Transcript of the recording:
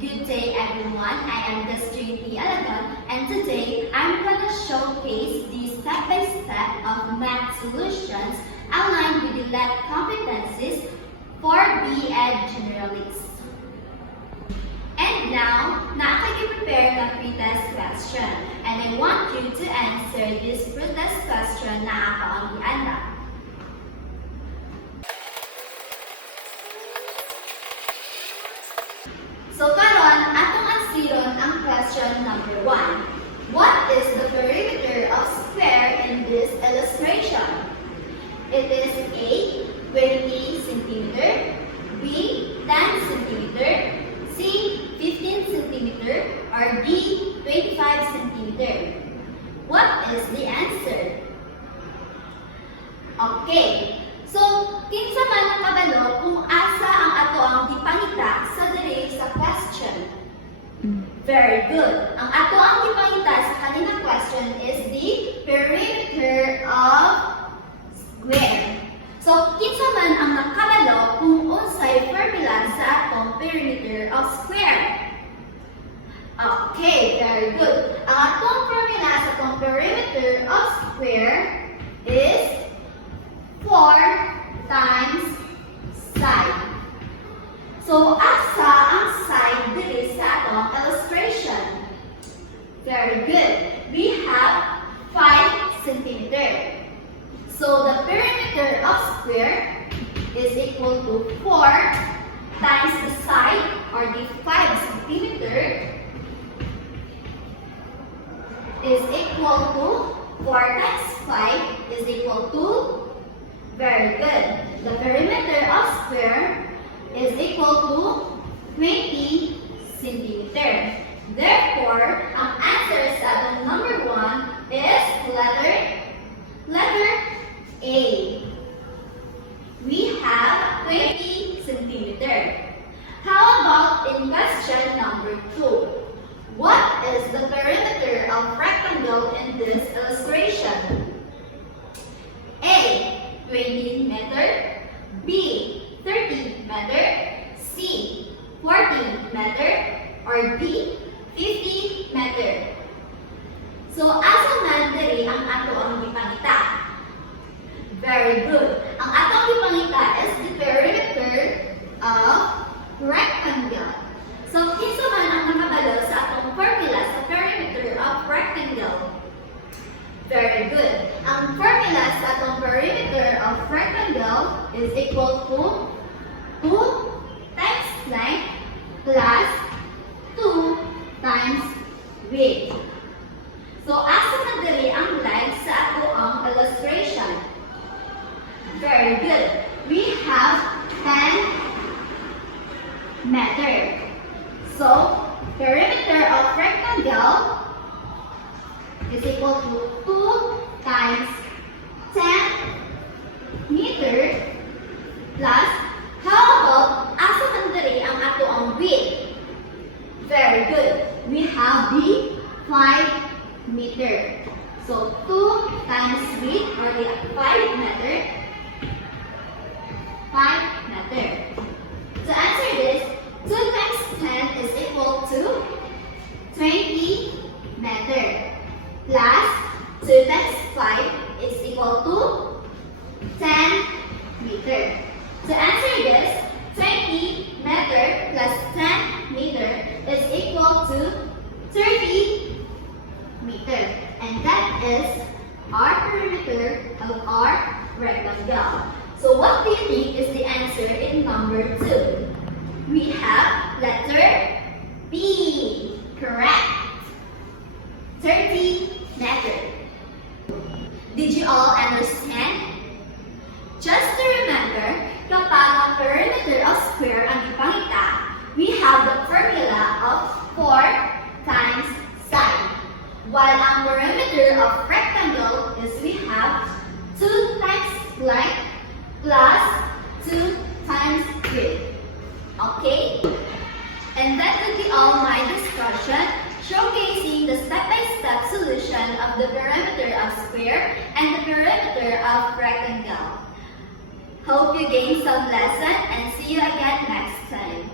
Good day everyone, I am Destiny Alagon and today I'm going to showcase the step-by-step of math solutions aligned with the LET competencies for B.Ed Generalists. And now, nakakipag-prepare ng pretest question and I want you to answer this pretest question na ako ang ianda. So karon atong ansiron ang question number 1. What is the perimeter of square in this illustration? It is A, 20 cm, B, 10 cm, C, 15 cm, or D, 25 cm. What is the answer? Okay. So, kinsa man ang kabalo kung asa ang ato ang gipangita sa diri sa question? Very good. Ang ato ang gipangita sa kanina question is the perimeter of square. So, kinsa man ang nakabalo kung unsay formula sa atong perimeter of square? Okay, very good. Ang atong formula sa atong perimeter of square is 4 times side. So, asa ang side diri sa atong illustration? Very good. We have 5 cm. So, the perimeter of square is equal to 4 times the side or the 5 cm is equal to 4 times 5 is equal to very good. The perimeter of square is equal to 20 cm. Therefore, ang answer sa atong number 1 is letter A. We have 20 cm. How about in question number 2? What is the perimeter of rectangle in this illustration? A. 20 meter, B, 30 meter, C, 40 meter, or D, 50 meter. So, asa man diri ang ato ang gipangita? Very good. Ang ato ang gipangita is the perimeter of rectangle. So, kinsa man ang nakabalo sa atong formula sa perimeter of rectangle? Very good. Ang formula sa atong perimeter of rectangle is equal to 2 times length plus 2 times width. So, asa na diri ang length sa ato ang illustration? Very good. We have 10 meter. So, perimeter of rectangle is equal to 2 times 10 meter plus, how about, asa man diri ang ato ang width? Very good. We have the 5 meter. So, 2 times width or the 5 meter. 5 meter. To answer this, 2 times 10 is equal to 20 meter. Plus 2 times 5 is equal to 10 meter. To answer this, 20 meter plus 10 meter is equal to 30 meter. And that is our perimeter of our rectangle. So what do you think is the answer in number 2? We have letter B. Correct. 30 meter. Did you all understand? Just to remember, kapag ang perimeter of square ang ipangita, we have the formula of 4 times side. While ang perimeter of rectangle is we have 2 times length plus 2 times width. Okay? And that would be all my discussion showcasing the step-by-step solution of the perimeter of square and the perimeter of rectangle. Hope you gained some lesson and see you again next time.